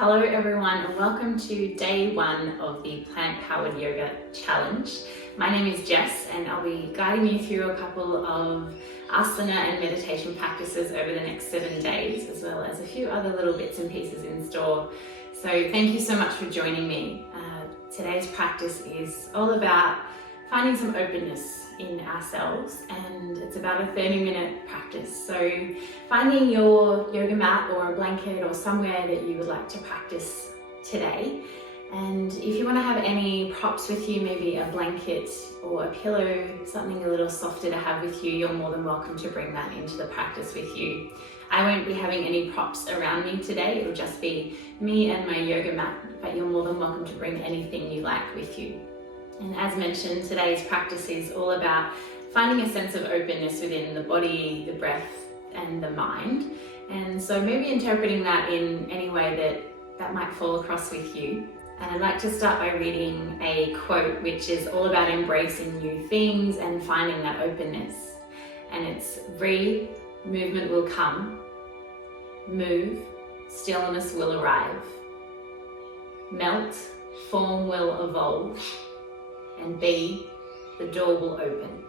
Hello everyone and welcome to day one of the Plant Powered Yoga Challenge. My name is Jess and I'll be guiding you through a couple of asana and meditation practices over the next 7 days, as well as a few other little bits and pieces in store. So thank you so much for joining me. Today's practice is all about finding some openness in ourselves, and it's about a 30-minute practice. So finding your yoga mat or a blanket or somewhere that you would like to practice today. And if you want to have any props with you, maybe a blanket or a pillow, something a little softer to have with you, you're more than welcome to bring that into the practice with you. I won't be having any props around me today, it'll just be me and my yoga mat, but you're more than welcome to bring anything you like with you. And as mentioned, today's practice is all about finding a sense of openness within the body, the breath, and the mind. And so maybe interpreting that in any way that might fall across with you. And I'd like to start by reading a quote which is all about embracing new things and finding that openness. And it's: breathe, movement will come. Move, stillness will arrive. Melt, form will evolve. And be, the door will open.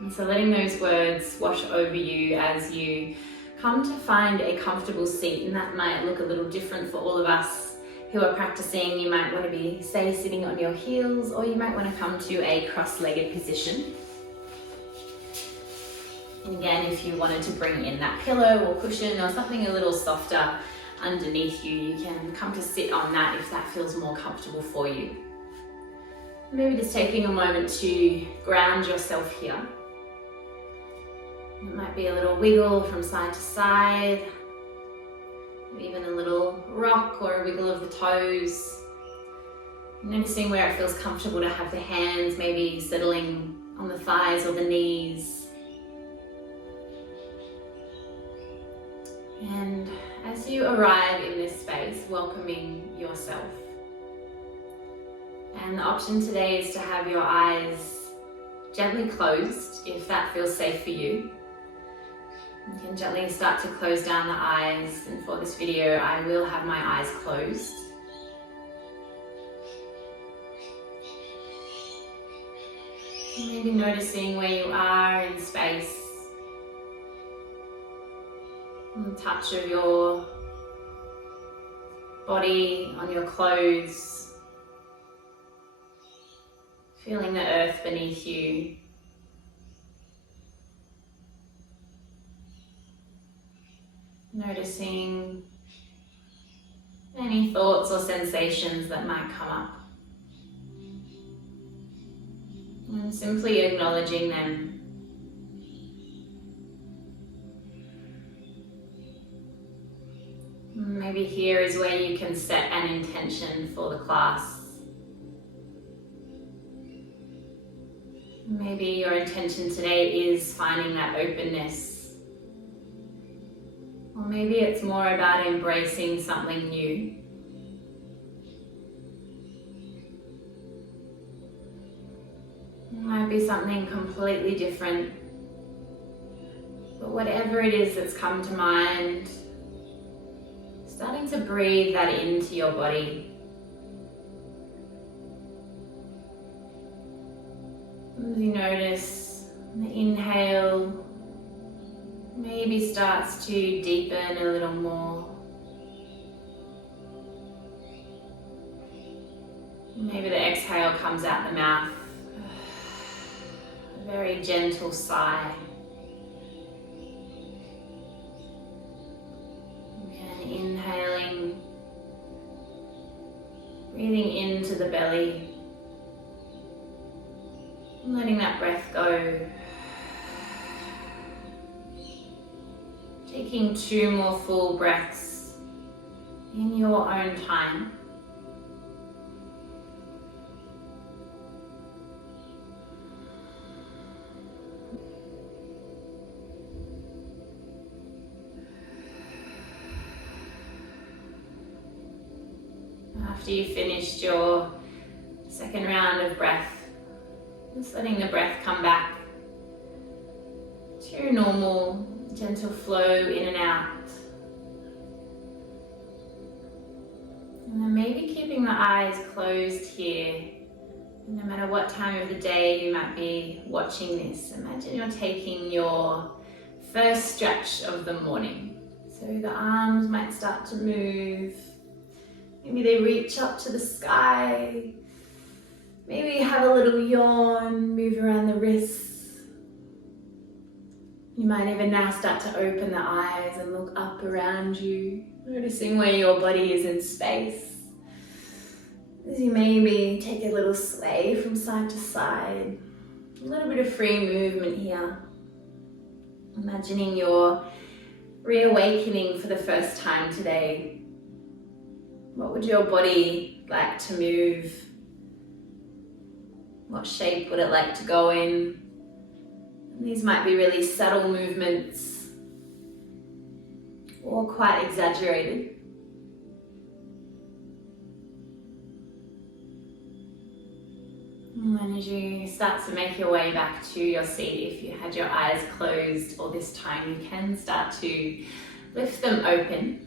And so letting those words wash over you as you come to find a comfortable seat, and that might look a little different for all of us who are practicing. You might want to be, say, sitting on your heels, or you might want to come to a cross-legged position. And again, if you wanted to bring in that pillow or cushion or something a little softer underneath you, you can come to sit on that if that feels more comfortable for you. Maybe just taking a moment to ground yourself here. It might be a little wiggle from side to side, even a little rock or a wiggle of the toes. Noticing where it feels comfortable to have the hands maybe settling on the thighs or the knees. And as you arrive in this space, welcoming yourself. And the option today is to have your eyes gently closed if that feels safe for you. You can gently start to close down the eyes, and for this video I will have my eyes closed. Maybe noticing where you are in space, and the touch of your body on your clothes. Feeling the earth beneath you. Noticing any thoughts or sensations that might come up. And simply acknowledging them. Maybe here is where you can set an intention for the class. Maybe your intention today is finding that openness. Or maybe it's more about embracing something new. It might be something completely different. But whatever it is that's come to mind, starting to breathe that into your body. As you notice, the inhale maybe starts to deepen a little more. Maybe the exhale comes out the mouth, a very gentle sigh. Again, inhaling, breathing into the belly. Letting that breath go. Taking 2 more full breaths in your own time. After you've finished your second round of breath, just letting the breath come back to your normal gentle flow in and out. maybe keeping the eyes closed here. No matter what time of the day you might be watching this, imagine you're taking your first stretch of the morning. So the arms might start to move. Maybe they reach up to the sky. Maybe have a little yawn, move around the wrists. You might even now start to open the eyes and look up around you, noticing where your body is in space. As you maybe take a little sway from side to side, a little bit of free movement here. Imagining you're reawakening for the first time today. What would your body like to move? What shape would it like to go in? And these might be really subtle movements or quite exaggerated. And then as you start to make your way back to your seat, if you had your eyes closed all this time, you can start to lift them open.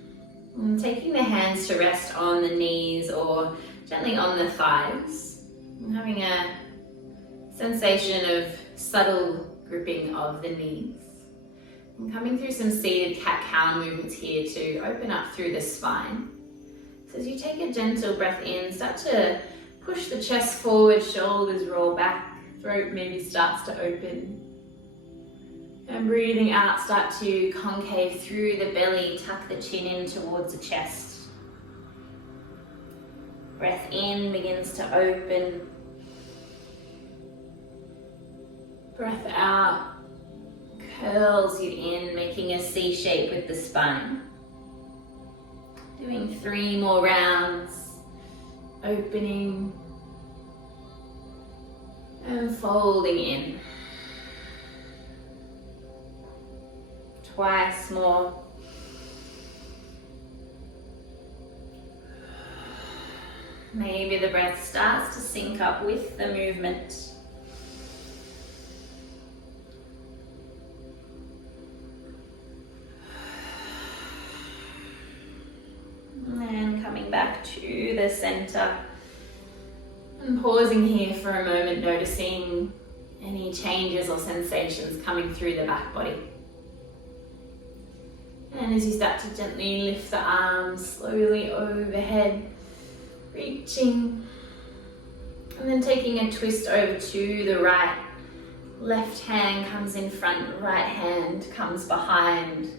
And taking the hands to rest on the knees or gently on the thighs. And having a sensation of subtle gripping of the knees. And coming through some seated cat-cow movements here to open up through the spine. So as you take a gentle breath in, start to push the chest forward, shoulders roll back, throat maybe starts to open. And breathing out, start to concave through the belly, tuck the chin in towards the chest. Breath in begins to open. Breath out, curls you in, making a C shape with the spine. Doing 3 more rounds. Opening and folding in. Twice more. Maybe the breath starts to sync up with the movement. And coming back to the center and pausing here for a moment, noticing any changes or sensations coming through the back body. And as you start to gently lift the arms slowly overhead, reaching, and then taking a twist over to the right. Left hand comes in front, right hand comes behind.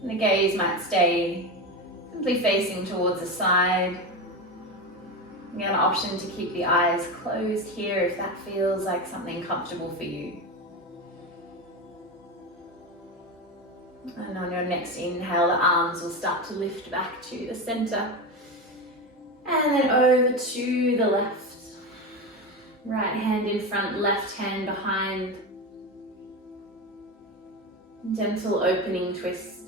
And the gaze might stay simply facing towards the side. You have an option to keep the eyes closed here if that feels like something comfortable for you. And on your next inhale, the arms will start to lift back to the center. And then over to the left. Right hand in front, left hand behind. Gentle opening twist.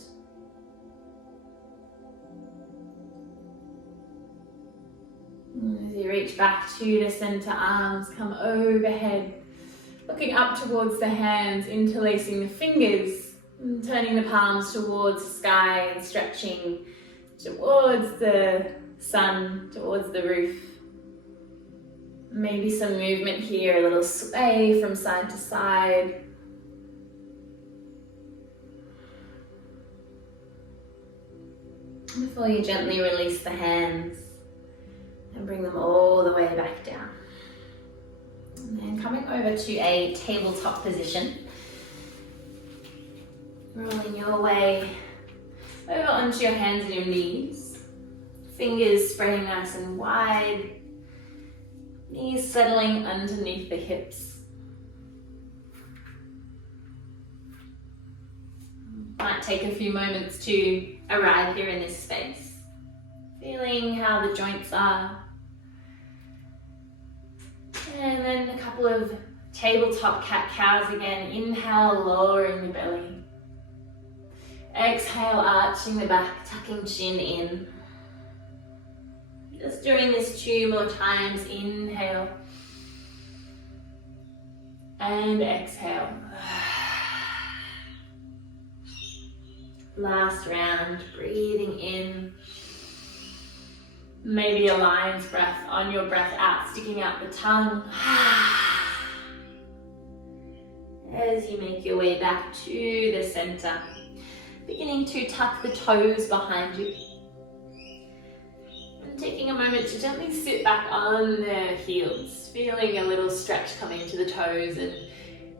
As you reach back to the center, arms come overhead, looking up towards the hands, interlacing the fingers, and turning the palms towards the sky and stretching towards the sun, towards the roof. Maybe some movement here, a little sway from side to side. Before you gently release the hands and bring them all the way back down. And then coming over to a tabletop position. Rolling your way over onto your hands and your knees. Fingers spreading nice and wide. Knees settling underneath the hips. Might take a few moments to arrive here in this space. Feeling how the joints are. And then a couple of tabletop cat-cows again. Inhale, lowering the belly. Exhale, arching the back, tucking chin in. Just doing this 2 more times. Inhale. And exhale. Last round, breathing in. Maybe a lion's breath on your breath out, sticking out the tongue. As you make your way back to the center, beginning to tuck the toes behind you. And taking a moment to gently sit back on the heels, feeling a little stretch coming to the toes and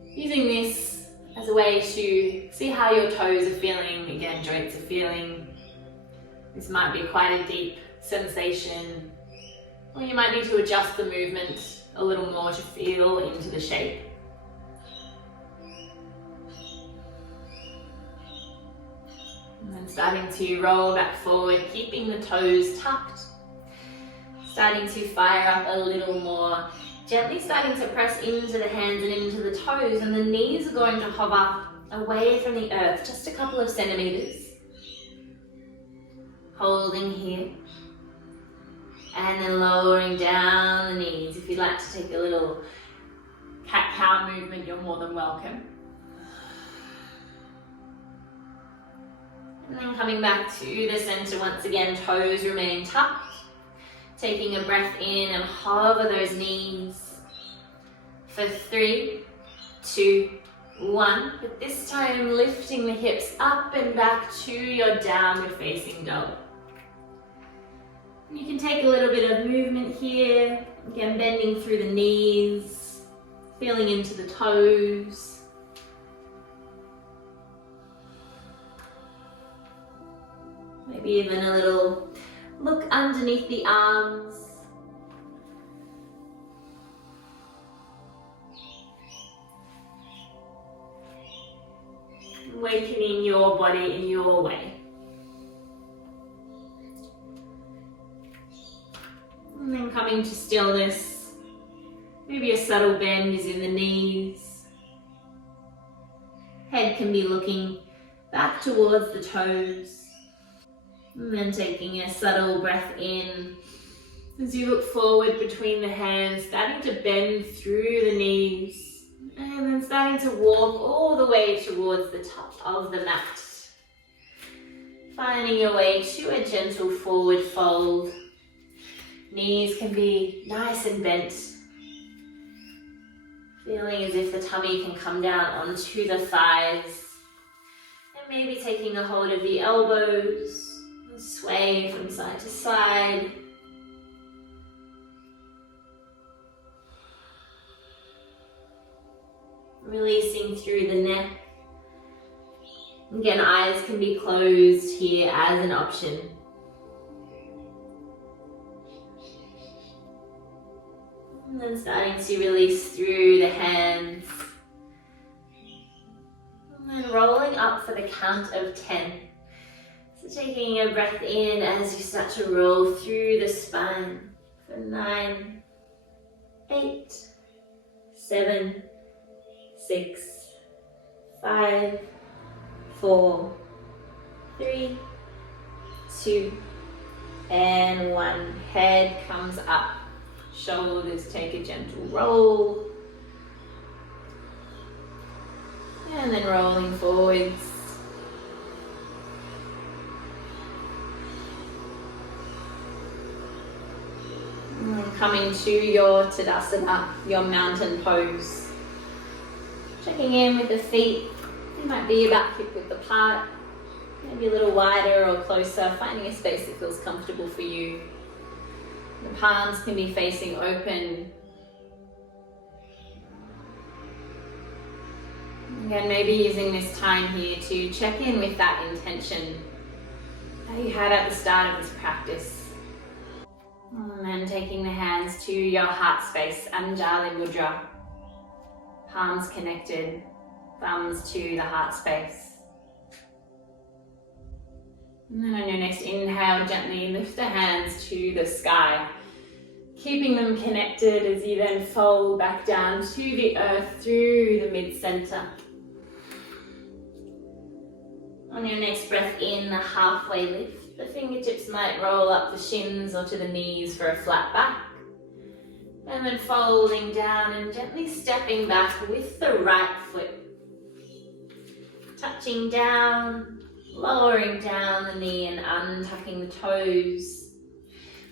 using this as a way to see how your toes are feeling. Again, joints are feeling. This might be quite a deep sensation, or you might need to adjust the movement a little more to feel into the shape. And then starting to roll back forward, keeping the toes tucked. Starting to fire up a little more. Gently starting to press into the hands and into the toes, and the knees are going to hover away from the earth, just a couple of centimeters. Holding here. And then lowering down the knees. If you'd like to take a little cat-cow movement, you're more than welcome. And then coming back to the center once again, toes remain tucked. Taking a breath in and hover those knees for 3, 2, 1. But this time lifting the hips up and back to your downward facing dog. You can take a little bit of movement here. Again, bending through the knees, feeling into the toes. Maybe even a little look underneath the arms. Awakening your body in your way. And then coming to stillness. Maybe a subtle bend is in the knees. Head can be looking back towards the toes. And then taking a subtle breath in as you look forward between the hands, starting to bend through the knees, and then starting to walk all the way towards the top of the mat. Finding your way to a gentle forward fold. Knees can be nice and bent. Feeling as if the tummy can come down onto the thighs. And maybe taking a hold of the elbows. Sway from side to side. Releasing through the neck. Again, eyes can be closed here as an option. And then starting to release through the hands. And then rolling up for the count of 10. So taking a breath in as you start to roll through the spine for 9, 8, 7, 6, 5, 4, 3, 2, and 1. Head comes up, shoulders take a gentle roll, and then rolling forwards. Coming to your Tadasana, your mountain pose. Checking in with the feet. They might be about hip width apart, maybe a little wider or closer, finding a space that feels comfortable for you. The palms can be facing open. Again, maybe using this time here to check in with that intention that you had at the start of this practice. And then taking the hands to your heart space, Anjali Mudra. Palms connected, thumbs to the heart space. And then on your next inhale, gently lift the hands to the sky, keeping them connected as you then fold back down to the earth through the mid-center. On your next breath in, the halfway lift. The fingertips might roll up the shins or to the knees for a flat back. And then folding down and gently stepping back with the right foot. Touching down, lowering down the knee and untucking the toes.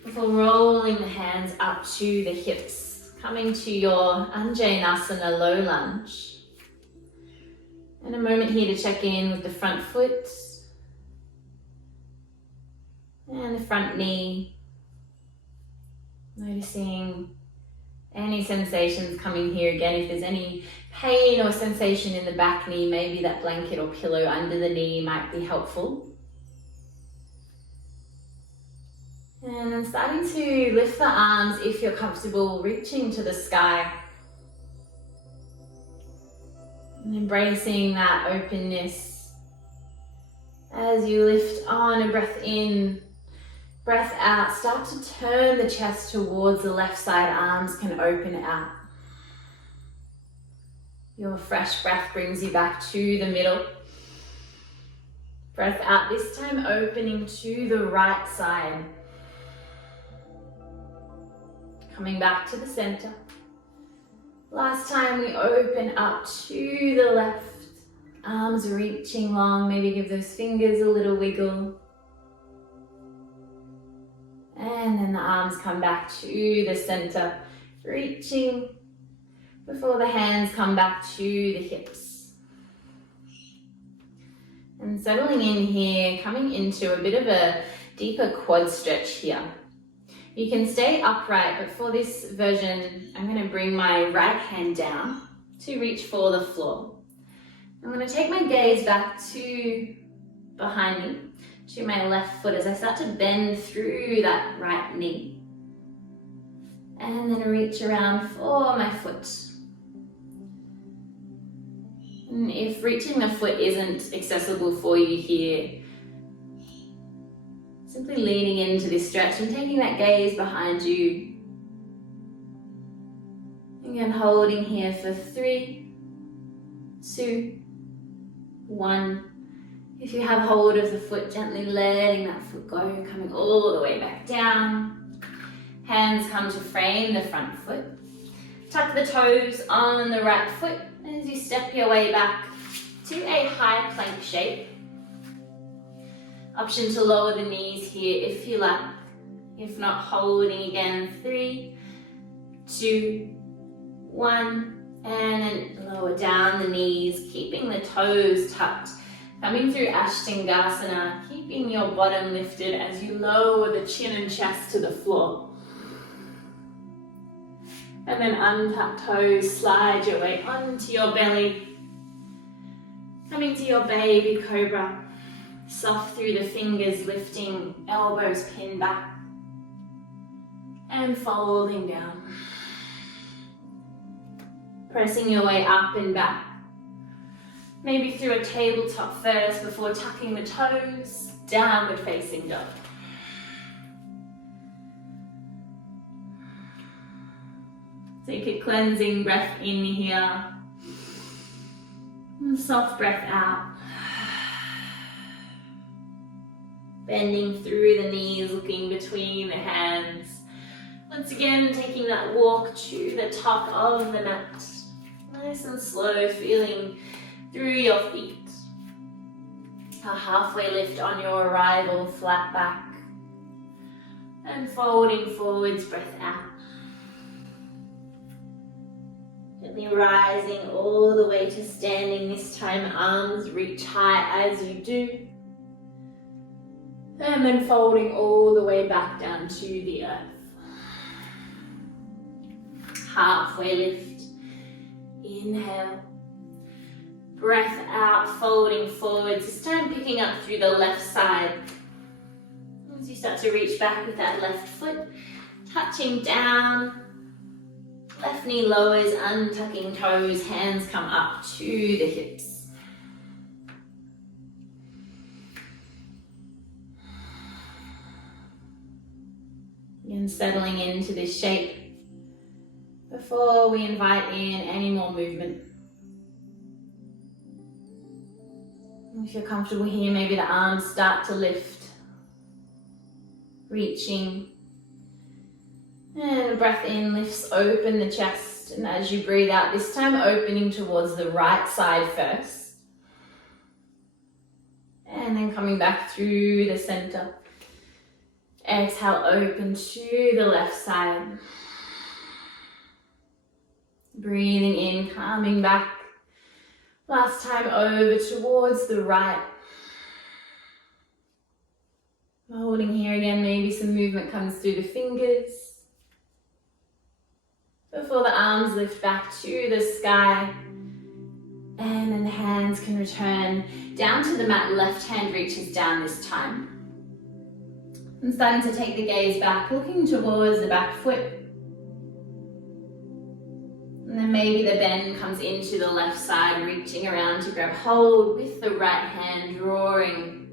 before rolling the hands up to the hips, coming to your Anjaneyasana low lunge. And a moment here to check in with the front foot and the front knee. Noticing any sensations coming here. Again, if there's any pain or sensation in the back knee, maybe that blanket or pillow under the knee might be helpful. And then starting to lift the arms, if you're comfortable, reaching to the sky. And embracing that openness as you lift on a breath in, breath out. Start to turn the chest towards the left side, arms can open out. Your fresh breath brings you back to the middle. Breath out, this time opening to the right side. Coming back to the center. Last time we open up to the left. Arms reaching long, maybe give those fingers a little wiggle. And then the arms come back to the center, reaching before the hands come back to the hips. And settling in here, coming into a bit of a deeper quad stretch here. You can stay upright, but for this version, I'm going to bring my right hand down to reach for the floor. I'm going to take my gaze back to behind me, to my left foot as I start to bend through that right knee. And then reach around for my foot. And if reaching the foot isn't accessible for you here, simply leaning into this stretch and taking that gaze behind you. Again, holding here for 3, 2, 1. If you have hold of the foot, gently letting that foot go, coming all the way back down. Hands come to frame the front foot. Tuck the toes on the right foot as you step your way back to a high plank shape. Option to lower the knees here if you like. If not, holding again. 3, 2, 1. And then lower down the knees, keeping the toes tucked. Coming through Ashtangasana, keeping your bottom lifted as you lower the chin and chest to the floor. And then untuck toes, slide your way onto your belly. Coming to your baby cobra. Soft through the fingers, lifting elbows pinned back. And folding down. Pressing your way up and back. Maybe through a tabletop first before tucking the toes. Downward facing dog. Take a cleansing breath in here. And soft breath out. Bending through the knees, looking between the hands. Once again, taking that walk to the top of the mat. Nice and slow, feeling through your feet. A halfway lift on your arrival, flat back. And folding forwards, breath out. Gently rising all the way to standing, this time arms reach high as you do. And then folding all the way back down to the earth. Halfway lift. Inhale. Breath out, folding forwards. This time picking up through the left side. As you start to reach back with that left foot, touching down. Left knee lowers, untucking toes, hands come up to the hips. Again, settling into this shape before we invite in any more movement. If you're comfortable here, maybe the arms start to lift, reaching. And a breath in lifts open the chest, and as you breathe out, this time opening towards the right side first. And then coming back through the center. Exhale, open to the left side. Breathing in, coming back. Last time over towards the right. Holding here again, maybe some movement comes through the fingers. Before the arms lift back to the sky. And then the hands can return down to the mat, left hand reaches down this time. And starting to take the gaze back, looking towards the back foot. And then maybe the bend comes into the left side, reaching around to grab hold with the right hand, drawing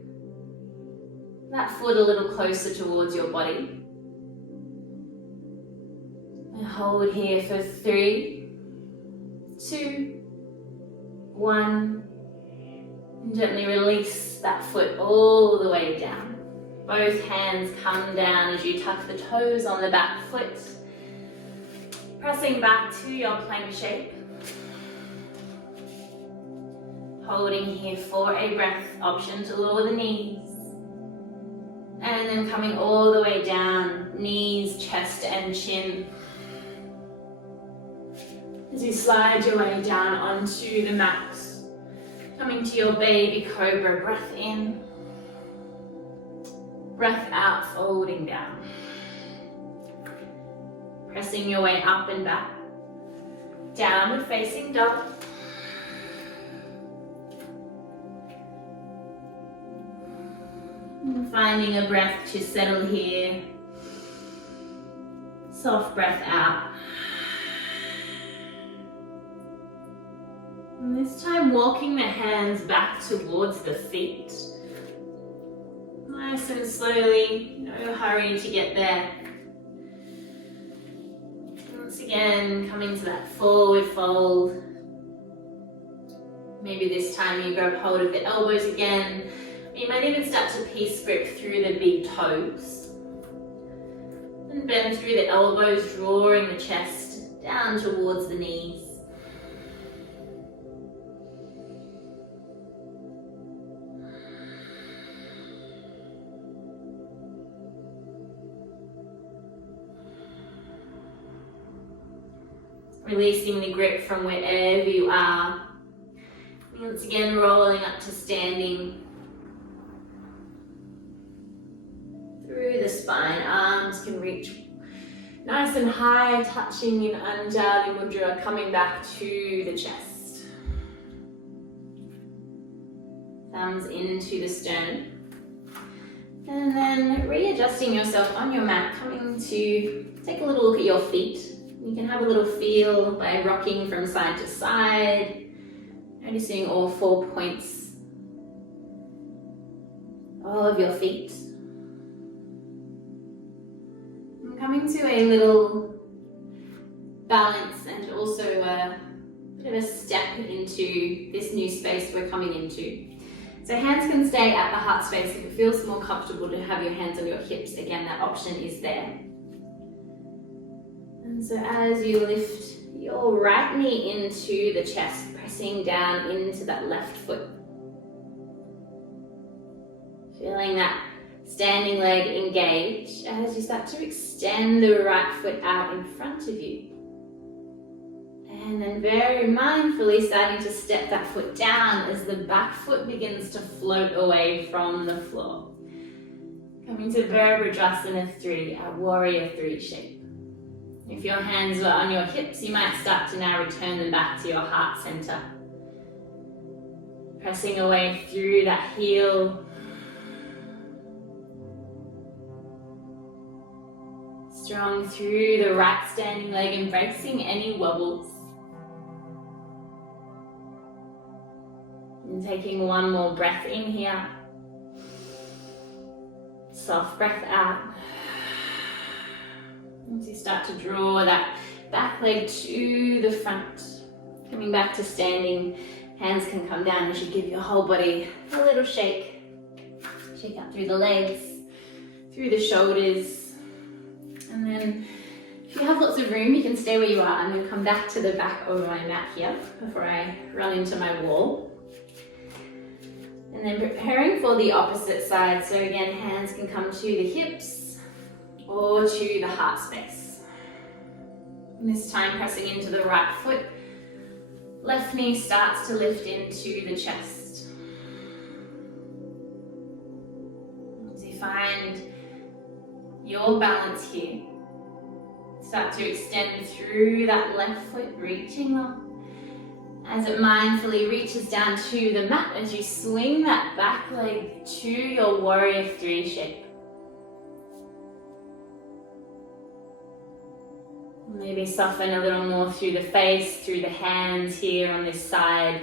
that foot a little closer towards your body. And hold here for 3, 2, 1. And gently release that foot all the way down. Both hands come down as you tuck the toes on the back foot. Pressing back to your plank shape. Holding here for a breath, option to lower the knees. And then coming all the way down, knees, chest and chin. As you slide your way down onto the mat, coming to your baby cobra, breath in, breath out, folding down. Pressing your way up and back, downward facing dog. And finding a breath to settle here. Soft breath out. And this time walking the hands back towards the feet. Nice and slowly, no hurry to get there. Once again, coming to that forward fold. Maybe this time you grab hold of the elbows again. You might even start to peace grip through the big toes. And bend through the elbows, drawing the chest down towards the knees. Releasing the grip from wherever you are. Once again, rolling up to standing. Through the spine, arms can reach nice and high, touching in Anjali Mudra, coming back to the chest. Thumbs into the sternum. And then readjusting yourself on your mat, coming to take a little look at your feet. You can have a little feel by rocking from side to side, noticing all 4 points of your feet. And coming to a little balance and also a bit of a step into this new space we're coming into. So hands can stay at the heart space. If it feels more comfortable to have your hands on your hips, again, that option is there. And so as you lift your right knee into the chest, pressing down into that left foot. Feeling that standing leg engage as you start to extend the right foot out in front of you. And then very mindfully starting to step that foot down as the back foot begins to float away from the floor. Coming to Virabhadrasana 3, our Warrior 3 shape. If your hands were on your hips, you might start to now return them back to your heart center. Pressing away through that heel. Strong through the right standing leg, embracing any wobbles. And taking one more breath in here. Soft breath out. As you start to draw that back leg to the front, coming back to standing, hands can come down as you give your whole body a little shake. Shake out through the legs, through the shoulders, and then if you have lots of room, you can stay where you are. I'm going to come back to the back of my mat here before I run into my wall. And then preparing for the opposite side. So again, hands can come to the hips. or to the heart space. And this time pressing into the right foot, left knee starts to lift into the chest. As you find your balance here, start to extend through that left foot, reaching up. As it mindfully reaches down to the mat, as you swing that back leg to your warrior three shape. Maybe soften a little more through the face, through the hands here on this side.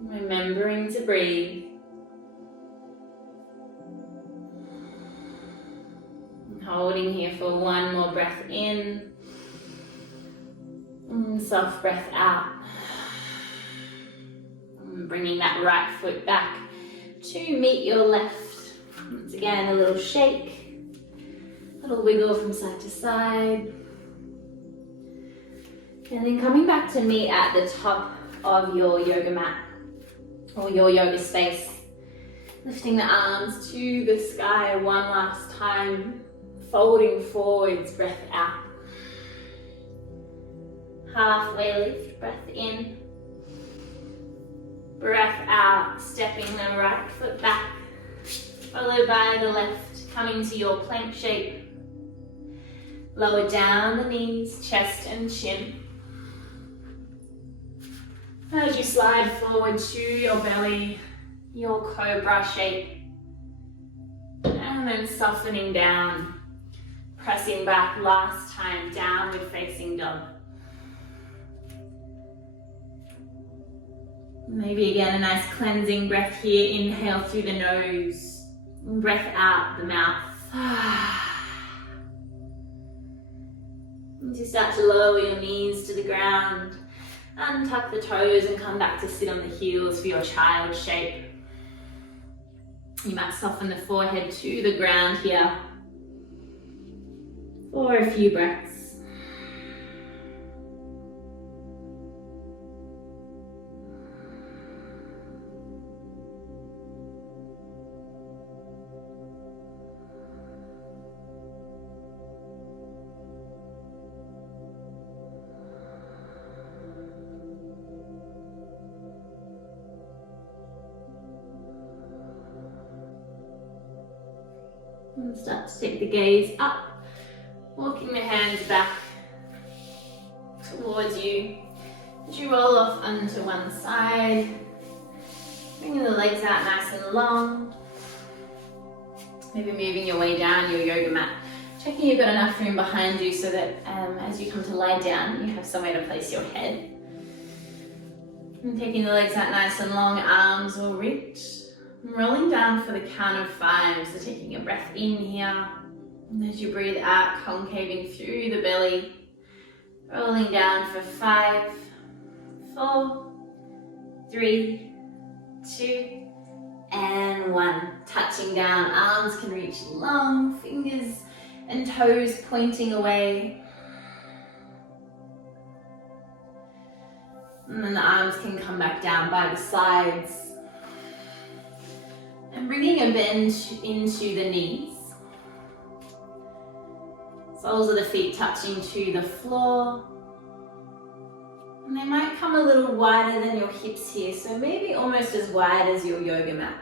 Remembering to breathe. Holding here for one more breath in. And soft breath out. And bringing that right foot back to meet your left. Once again, a little shake, a little wiggle from side to side. And then coming back to meet at the top of your yoga mat or your yoga space. Lifting the arms to the sky one last time, folding forwards, breath out. Halfway lift, breath in. Breath out, stepping the right foot back. Followed by the left, coming to your plank shape. Lower down the knees, chest and chin. As you slide forward to your belly, your cobra shape. And then softening down, pressing back last time, downward facing dog. Maybe again a nice cleansing breath here, inhale through the nose. Breath out the mouth. As you start to lower your knees to the ground, untuck the toes and come back to sit on the heels for your child shape. You might soften the forehead to the ground here for a few breaths. And start to take the gaze up, walking the hands back towards you. As you roll off onto one side, bringing the legs out nice and long. Maybe moving your way down your yoga mat. Checking you've got enough room behind you so that as you come to lie down, you have somewhere to place your head. And taking the legs out nice and long, arms will reach. Rolling down for the count of 5, so taking a breath in here, and as you breathe out, concaving through the belly, rolling down for 5, 4, 3, 2, and 1. Touching down, arms can reach long, fingers and toes pointing away. And then the arms can come back down by the sides. And bringing a bend into the knees. Soles of the feet touching to the floor. And they might come a little wider than your hips here, so maybe almost as wide as your yoga mat.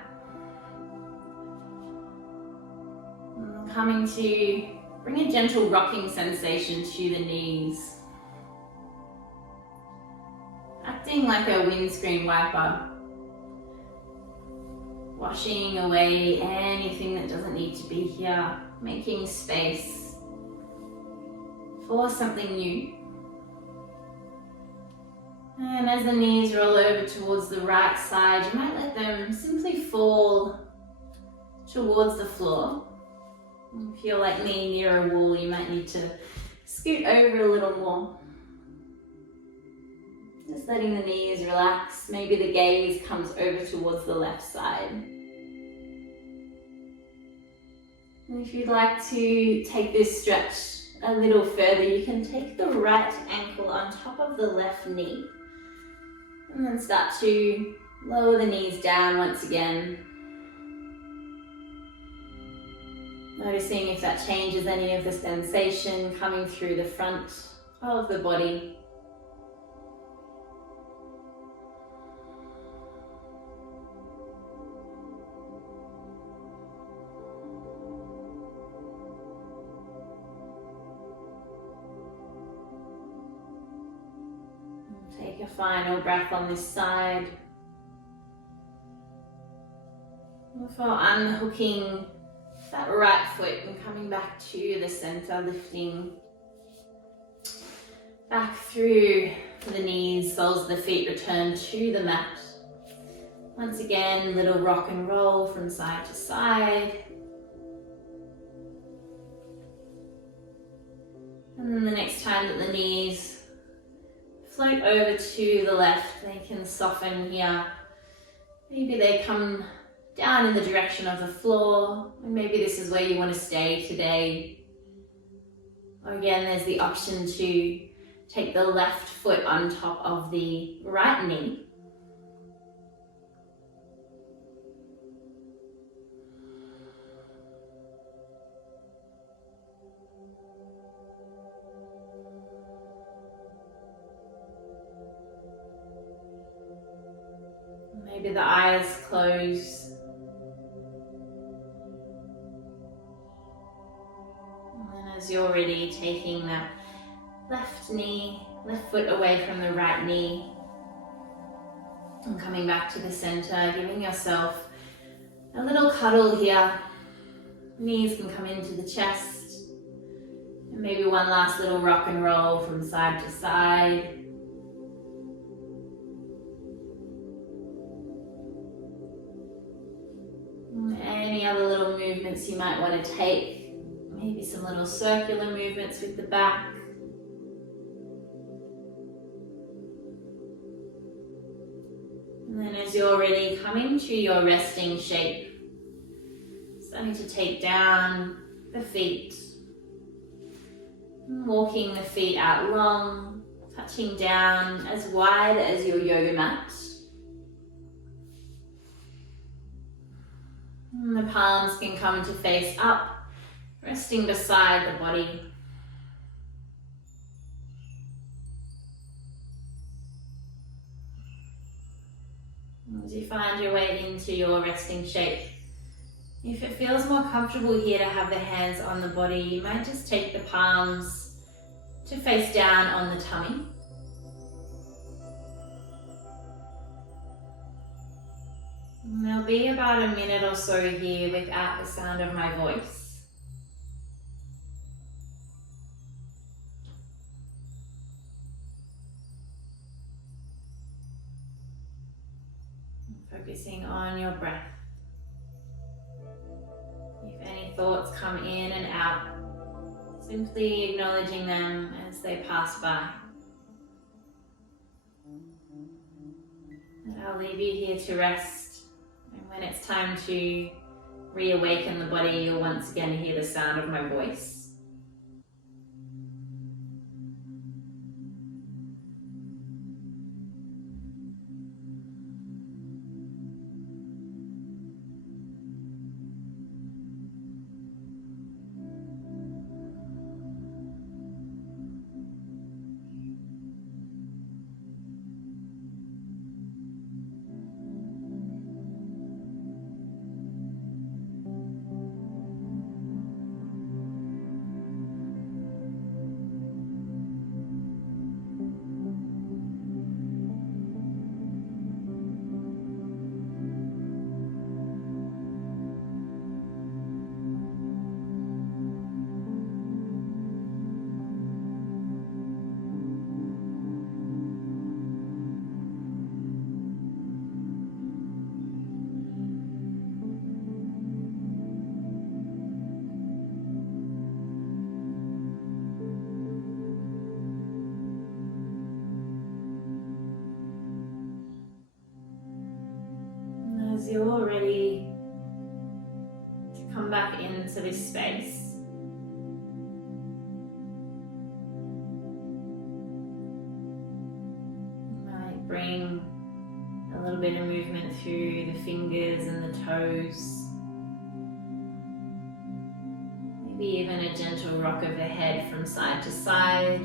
And coming to bring a gentle rocking sensation to the knees. Acting like a windscreen wiper. Washing away anything that doesn't need to be here, making space for something new. And as the knees roll over towards the right side, you might let them simply fall towards the floor. If you're like me near a wall, you might need to scoot over a little more. Just letting the knees relax. Maybe the gaze comes over towards the left side. And if you'd like to take this stretch a little further, you can take the right ankle on top of the left knee. And then start to lower the knees down once again. Noticing if that changes any of the sensation coming through the front of the body. Take a final breath on this side. Before unhooking that right foot and coming back to the center, lifting back through the knees, soles of the feet return to the mat. Once again, little rock and roll from side to side. And then the next time that the knees float over to the left, they can soften here. Maybe they come down in the direction of the floor, and maybe this is where you want to stay today. Or again, there's the option to take the left foot on top of the right knee. Maybe the eyes close. As you're ready, taking that left foot away from the right knee and coming back to the center, giving yourself a little cuddle here. Knees can come into the chest, and maybe one last little rock and roll from side to side. Any other little movements you might want to take. Maybe some little circular movements with the back. And then as you're ready, coming to your resting shape. Starting to take down the feet. Walking the feet out long, touching down as wide as your yoga mat. And the palms can come to face up, resting beside the body. As you find your way into your resting shape, if it feels more comfortable here to have the hands on the body, you might just take the palms to face down on the tummy. And there'll be about a minute or so here without the sound of my voice. Focusing on your breath. If any thoughts come in and out, simply acknowledging them as they pass by. And I'll leave you here to rest. And when it's time to reawaken the body, you'll once again hear the sound of my voice. As you're ready to come back into this space, you might bring a little bit of movement through the fingers and the toes. Maybe even a gentle rock of the head from side to side.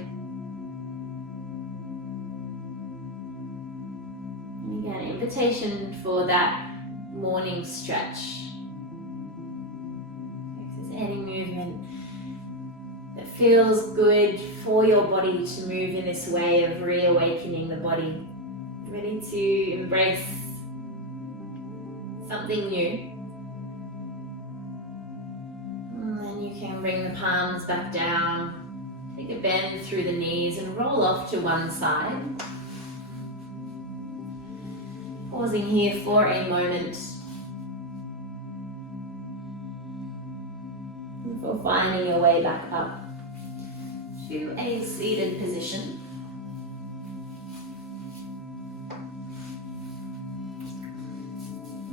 And again, invitation for that morning stretch. If there's any movement that feels good for your body to move in this way of reawakening the body, ready to embrace something new. And then you can bring the palms back down, take a bend through the knees and roll off to one side. Pausing here for a moment before finding your way back up to a seated position.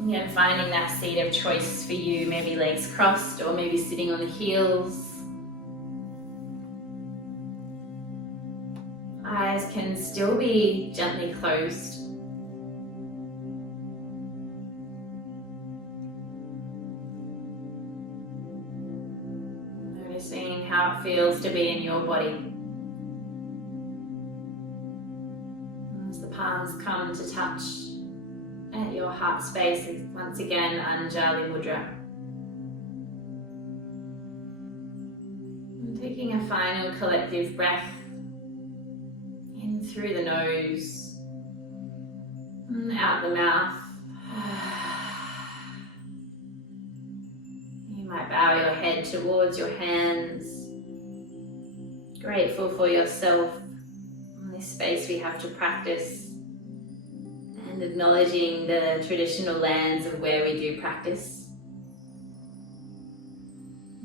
Again, finding that seat of choice for you, maybe legs crossed or maybe sitting on the heels. Eyes can still be gently closed. Noticing how it feels to be in your body. As the palms come to touch at your heart space, once again, Anjali Mudra. And taking a final collective breath in through the nose and out the mouth. You might bow your head towards your hands, grateful for yourself in this space we have to practice, and acknowledging the traditional lands of where we do practice.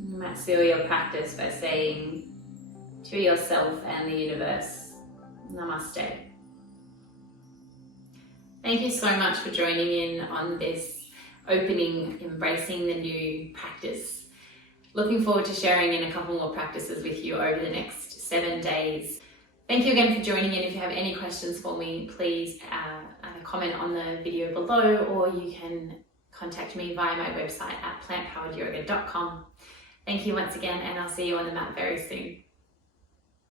You might seal your practice by saying to yourself and the universe, Namaste. Thank you so much for joining in on this opening, embracing the new practice. Looking forward to sharing in a couple more practices with you over the next 7 days. Thank you again for joining in. If you have any questions for me, please either comment on the video below, or you can contact me via my website at plantpoweredyoga.com. Thank you once again, and I'll see you on the mat very soon.